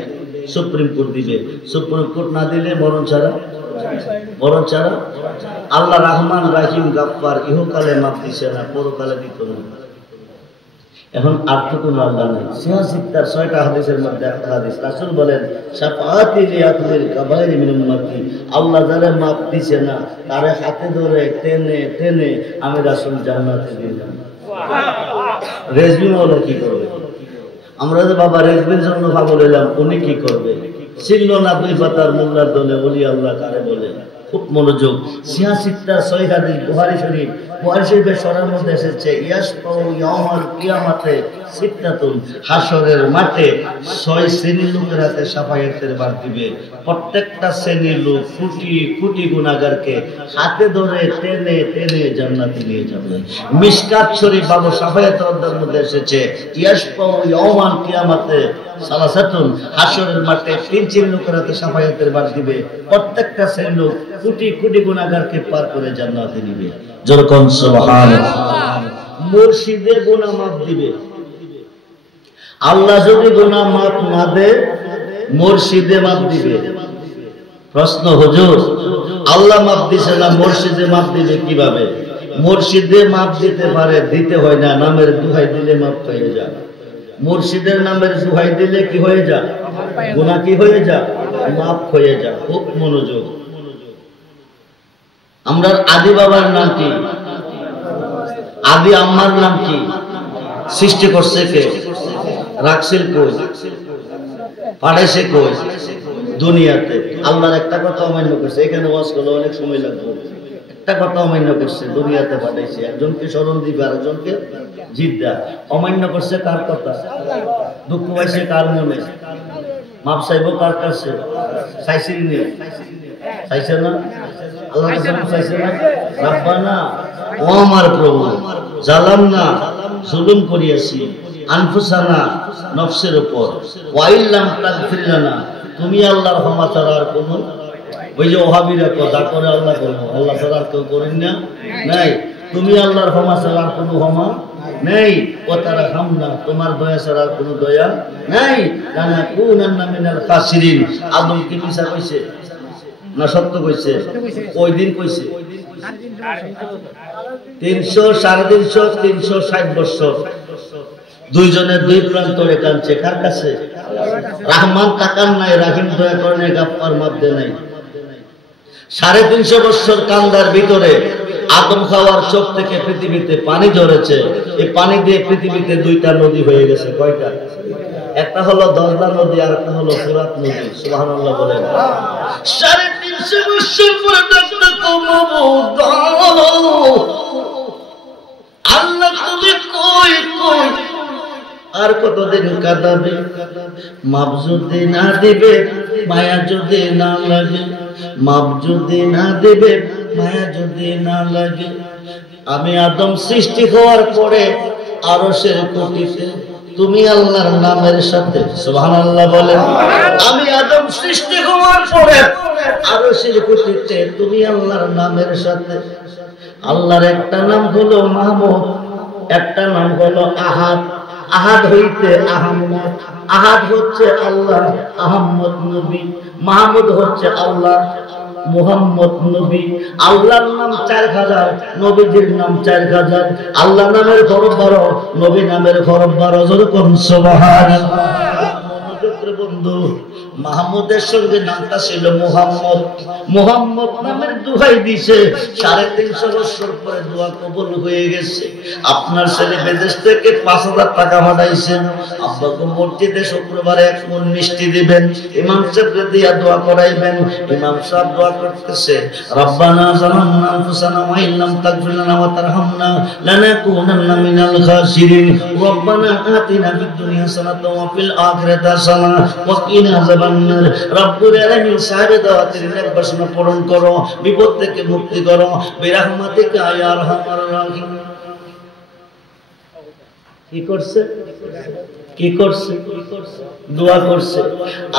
সুপ্রিম কোর্ট দিবে। সুপ্রিম কোর্ট না দিলে মরণ ছাড়া, মরণ ছাড়া। আল্লাহ রহমান রাহিম গাফফার, ইহকালে মাফ দিছে না, পরকালে দিত না। এখন আর তো কোনো আল্লাহ নাই। সিহাসিত্তার 6টা হাদিসের মধ্যে একটা হাদিস, রাসূল বলেন শাফাআতিলি আহলিল কাবাইর মিন উম্মতি, আল্লাহ যারা মাফ দিছে না তারে হাতে ধরে টেনে টেনে আমি রাসূল জান্নাতে দিয়ে যাব। রেজবিন হলো কি করবে? আমরা যে বাবা রেজবিনের জন্য পাগল হইলাম, উনি কি করবে? ছিল না 2 পাতার মোল্লার দলে ওলি আল্লাহ কারে বলে। খুব মনোযোগ। সিহাসিত্তার 6 হাদিস বুখারী শরীফ, বুখারী শরীফের সরার মধ্যে এসেছে ইয়াসফাউ ইয়াউমাল কিয়ামাতে সিত্তাতুন, হাসরের মাঠে 6 শ্রেণীর লোকের হাতে শাফায়াতের ভার দিবে। প্রত্যেকটা শ্রেণীর লোক কোটি কোটি গুনাহগারকে হাতে ধরে টেনে টেনে জান্নাতে নিয়ে যাবে। মিশকাত শরীফ বাবু শাফায়াতের অধ্যায়ের মধ্যে এসেছে ইয়াসফাউ ইয়াউমাল কিয়ামাতে সালাসাতুন, হাসরের মাঠে 3 শ্রেণীর লোকের হাতে শাফায়াতের ভার দিবে। প্রত্যেকটা শ্রেণীর লোক কোটি কোটি গুনাহগারকে পার করে জান্নাতে নিবে। যেরকম সুবহানাল্লাহ। মুর্শিদে গুনাহ মাফ দিবে। আল্লাহ যদি গুনাহ মাফ না দেয়, মুর্শিদে মাফ দিবে। প্রশ্ন, হুজুর আল্লাহ মাফ দিছে না, মুর্শিদে মাফ দিবে কিভাবে? মুর্শিদে মাফ দিতে পারে, দিতে হয় না, নামের দোহাই দিলে মাফ হয়ে যায়। মুর্শিদের নামের দোহাই দিলে কি হয়ে যায়? গুনাহ কি হয়ে যায়? মাফ হয়ে যায়। খুব মনোযোগ। আমরা আদি বাবার নাম কি? আদি আম্মার নাম কি? সৃষ্টি করছে কে? রাখছিল কই? পাঠাইছে কই? দুনিয়াতে। আল্লাহর একটা কথা অমান্য করছে। এখানে ওয়াজ করলে অনেক সময় লাগবে। একটা কথা অমান্য করছে, দুনিয়াতে পাঠাইছে। একজনকে স্মরণ দিবে, আরেকজনকে জিদ্দা। অমান্য করছে কার কথা? দুঃখ পাইছে কার মনে? মাপ চাইব কার কাছে? চাইছিল নি? চাইছে না? আল্লাহ চাইছে না? রাব্বানা ও আমার প্রভু, জালামনা, জুলুম করিয়াছি আনফুসানা, নফসের উপর, ওয়াইল্লাম তাগফির লানা, তুমি আল্লাহর ক্ষমা ছাড়া আর কোনো, ওই যে ওহাবিরা কথা করে আল্লাহ করবো, আল্লাহ ছাড়া আর কেউ করেন না, নাই। তুমি আল্লাহর ক্ষমা ছাড়া আর কোনো ক্ষমা নেই। ও তারা হামনা, তোমার দয়া ছাড়া আর কোনো দয়া নাই। জানা কুনান্না মিনাল খাসিরিন। আদম কি মিছা কইছে না সত্য কইছে? ওই দিন কইছে 300, 350, 360 বছর দুইজনের দুই প্রান্তরে কাঁদছে। কার কাছে? রহমান তাকান নাই, রাহিম দয়া করেন, গাফফার মাফ দেয় নাই। 350 বছর কান্দার ভিতরে আদম খাওয়ার চোখ থেকে পৃথিবীতে পানি ঝরেছে। এই পানি দিয়ে পৃথিবীতে 2টা নদী হয়ে গেছে। কয়টা? একটা হলো দজলা নদী, আর একটা হলো ফুরাত নদী। সুবহানাল্লাহ বলেন। 350 বছর পরে ডাকতে কমবুদ, আল্লাহ তুমি কই কই? আর কতদিন কাঁদাবে? মাপ যদি না দিবে, মায়া যদি না লাগে, মাপ যদি না দিবে, মায়া যদি না লাগে, আমি আদম সৃষ্টি হওয়ার পরে আরশের কুটিতে তুমি আল্লাহর নামের সাথে সুবহানাল্লাহ বলেন, আমি আদম সৃষ্টি হওয়ার পরে আরশের কুটিতে তুমি আল্লাহর নামের সাথে। আল্লাহর একটা নাম হলো মাহমুদ, একটা নাম হলো আহাদ। আহাদ হইতে আহম্মদ, আহাদ হচ্ছে আল্লাহ, আহম্মদ নবী, মাহমুদ হচ্ছে আল্লাহ, মুহাম্মদ নবী। আল্লাহর নাম 4000, নবীজির নাম 4000। আল্লাহ নামের হরফ 12, নবী নামের হরফ 12। যেরকম সুবহানাল্লাহ। বন্ধু, মাহমুদের সঙ্গে নামটা ছিল মুহাম্মদ। মুহাম্মদ নামের দোহাই দিছে, 350 বছর পরে দোয়া কবুল হয়ে গেছে। আপনার ছেলে বিদেশ থেকে 5000 টাকা পাঠাইছেন, আব্বাকে মসজিদে শুক্রবারে 1 মণ মিষ্টি দিবেন, ইমাম সাহেবকে দিয়া দোয়া করাইবেন। ইমাম সাহেব দোয়া করতেছে, রব্বানা যালামনা আনফুসানা ওয়া ইল্লাম তাগফির লানা ওয়া তারহামনা লানাকুনান্না মিনাল খাসিরিন, রব্বানা আতিনা ফিদ দুনিয়া হাসানাতাও ওয়া ফিল আখিরাতি হাসানাতাও ওয়া কিনা আযাবান্নার। রব্বুল আলামিন সাহেব দাওয়াতের নির্বাসনা পূরণ করো, বিপদ থেকে মুক্তি করো, বিরহমাতিকা ইয়া আরহামার রাহিম। কি করছে? কি করছে? দোয়া করছে।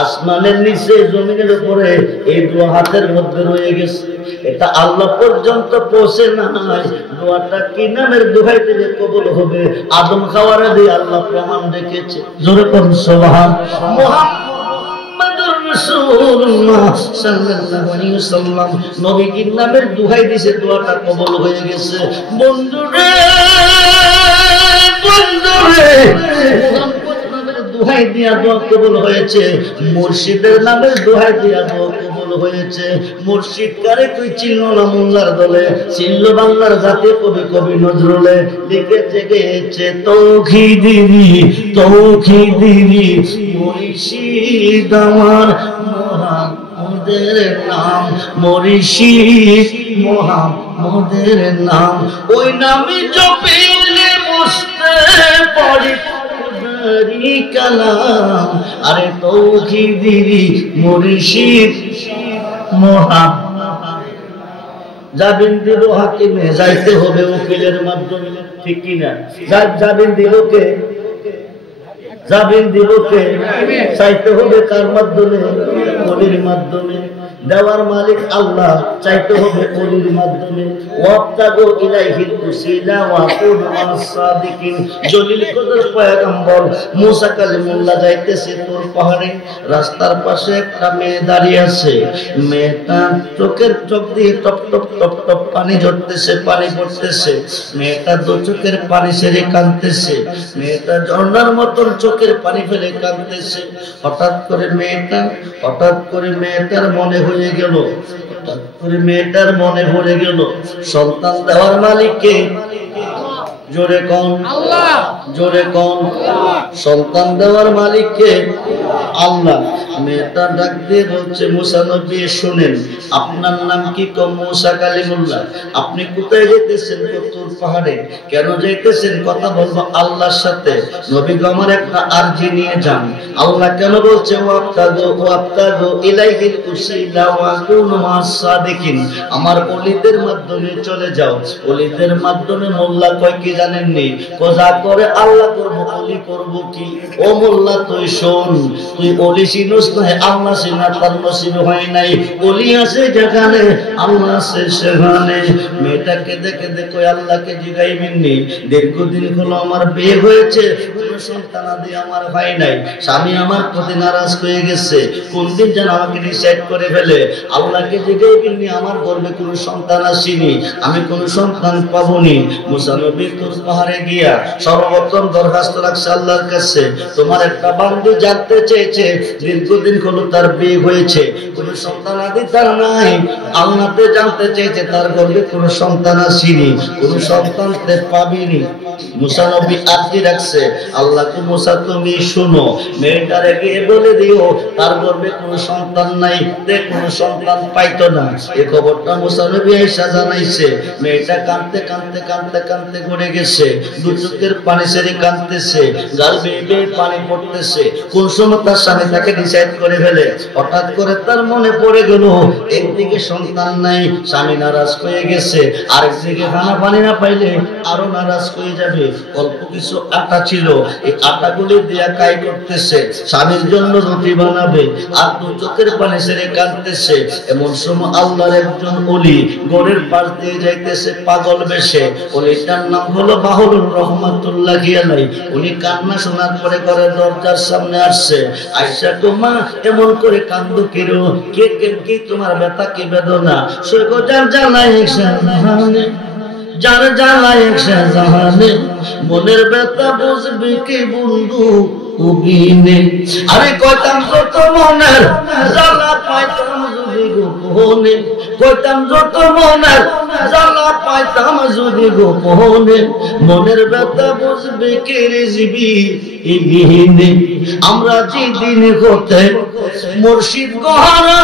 আসমানের নিচে জমিনের উপরে এই দোয়া হাতের মধ্যে রয়ে গেছে, এটা আল্লাহ পর্যন্ত পৌঁছে নাই। দোয়াটা কি নামের দোহাই দিলে কবুল হবে? আদম খাওয়ার আগে আল্লাহ প্রমাণ রেখেছে। জোরে কোন সুবহান। মুহাম্মাদুর রাসূলুল্লাহ সাল্লাল্লাহু আলাইহি ওয়াসাল্লাম নবীর নামের দোহাই দিয়েছে, দোয়াটা কবুল হয়ে গেছে। বন্ধুরে, বন্ধুরে, দোহাই দিয়া দোয়া কবুল হয়েছে, মুর্শিদের নামের দোহাই দিয়া দোয়া কবুল হয়েছে। মুর্শিদ কারে তুই চিনল না? মোল্লার দলে চিনল বাংলার জাতীয় কবি কবি নজরুলে লিখেছে গেয়েছে, তৌহিদিনী তৌহিদিনী মুর্শিদ আমার মুহাম্মদের নাম, মুর্শিদ মুহাম্মদের নাম, ওই নামে জপিলে মুস্তে পড়ি কালাম। আরে তৌহিদি মুর্শিদ মুহাম্মদ। জামিন দিল হাকিমে, যাইতে হবে উকিলের মাধ্যমে, ঠিক কিনা? জামিন দিল কে? জামিন দিল কে? চাইতে হবে কার মাধ্যমে? ওলির মাধ্যমে। দেওয়ার মালিক আল্লাহ, চাইতে হবে ওলির মাধ্যমে। ওয়াবতাগু ইলাইহিল ওসিলা ওয়া কুনু মা'আস সাদিকিন। জলিল কদর পয়গম্বর মুসা কালিমুল্লাহ যাইতেছে তোর পাহাড়ে, রাস্তার পাশে একটা মেয়ে দাঁড়িয়ে আছে। মেয়েটা চোখের চোখ দিয়ে টপ টপ টপ টপ পানি ঝরতেছে, পানি পড়তেছে। মেয়েটা দু চোখের পানি ছেড়ে কাঁদতেছে। মেয়েটা ঝর্ণার মতন চোখের পানি ফেলে কাঁদতেছে। হঠাৎ করে মেয়েটার মনে হয়ে গেল, হঠাৎ করে মেয়েটার মনে পড়ে গেল সন্তান দেওয়ার মালিককে। জোরে কোন আল্লাহ, জোরে কোন সন্তান দেওয়ার মালিককে আল্লাহ। মেয়েটা ডাক দিয়ে বলছে, মুসা নবী শুনেন, আপনার নাম কি? কম মুসা কালিমুল্লাহ। আপনি কোথায় যেতেছেন? তোর পাহাড়ে। কেন যাইতেছেন? কথা বলবো আল্লাহর সাথে। নবী গো আমার একটা আরজি নিয়ে যান। আল্লাহ কেন বলছে ওয়াবতাগু ইলাইহিল ওসিলা ওয়া কুনু মা'আস সাদিকিন? আমার ওলিদের মাধ্যমে চলে যাও। ওলিদের মাধ্যমে মোল্লা কয় কি জানেননি? কোজা করে আল্লাহ করব, ওলি করব কি? ও মোল্লা তুই শোন, তুই ওলি চিনস না, আল্লাহ চিনা তার নসিব হয় নাই। ওলি আছে যেখানে, আল্লাহ আছে সেখানে। মেয়েটাকে দেখে দেখো আল্লাহকে জিগাইবেননি, দীর্ঘদিন হলো আমার বিয়ে হয়েছে, কোনো সন্তানাদি আমার হয় নাই, স্বামী আমার প্রতি নারাজ হয়ে গেছে, কোন দিন যেন আমাকে ডিসাইড করে ফেলে। আল্লাহকে জিগাইবেননি আমার গর্ভে কোনো সন্তান আসেনি, আমি কোনো সন্তান পাবনি। মুসা নবী তোর পাহাড়ে গিয়া সর্বপ্রথম দরখাস্ত রাখছে আল্লাহর কাছে, তোমার একটা বান্দী জানতে চেয়েছে দীর্ঘদিন হলো তার বিয়ে হয়েছে, কোনো সন্তান আদি তার নাই। আল্লাহতে জানতে চেয়েছে তার গর্ভে কোনো সন্তান আসেনি, কোনো সন্তান পাবিনি। মুসা নবী আটকে রাখছে। আল্লাহকে মুসা তুমি শুনো, মেয়েটারে গিয়ে বলে দিও তার গর্ভে কোনো সন্তান নাই, কোনো সন্তান পাইতো না। এই খবরটা মুসা নবী আয়েশা জানাইছে। মেয়েটা কাঁদতে কাঁদতে কাঁদতে কাঁদতে ঘুরে গেছে, দু চোখের পানি ছেড়ে কাঁদতেছে, গাল বেয়ে বেয়ে পানি পড়তেছে। কোন সময় তার স্বামী তাকে ডিসাইড করে ফেলে। হঠাৎ করে তার মনে পড়ে গেল একদিকে সন্তান নাই, স্বামী নারাজ হয়ে গেছে, আরেকদিকে খানা পানি না পাইলে আরো নারাজ হয়ে যাবে। অল্প কিছু আটা ছিল, এই আটাগুলি দিয়া কাই করতেছে, স্বামীর জন্য রুটি বানাবে, আর দু চোখের পানি ছেড়ে কাঁদতেছে। এমন সময় আল্লাহর একজন ওলি গড়ের পাশ দিয়ে যাইতেছে পাগল বেশে। ওলিটার নাম হলো বাহরুর রহমাতুল্লাহি আলাইহি। উনি কান্না শোনার পরে ঘরের দরজার সামনে আসছে। আয়েশা তো মা এমন করে কান্দো কিরো, কে কে কি তোমার ব্যথা কি বেদনা? সৈকো যার জ্বালায় জাহানে, যার জ্বালায় জাহানে, মনের ব্যথা বুঝবি কি বন্ধু উবিনে। আরে কইতাম যত মনের জ্বালা পাইতাম যদি গোপনে, কইতাম যত মনের জ্বালা পাইতাম যদি গোপনে, মনের ব্যথা বুঝবি কে রেজিবি ইবিনে। আমরা যেদিন হতে মুর্শিদ গহরা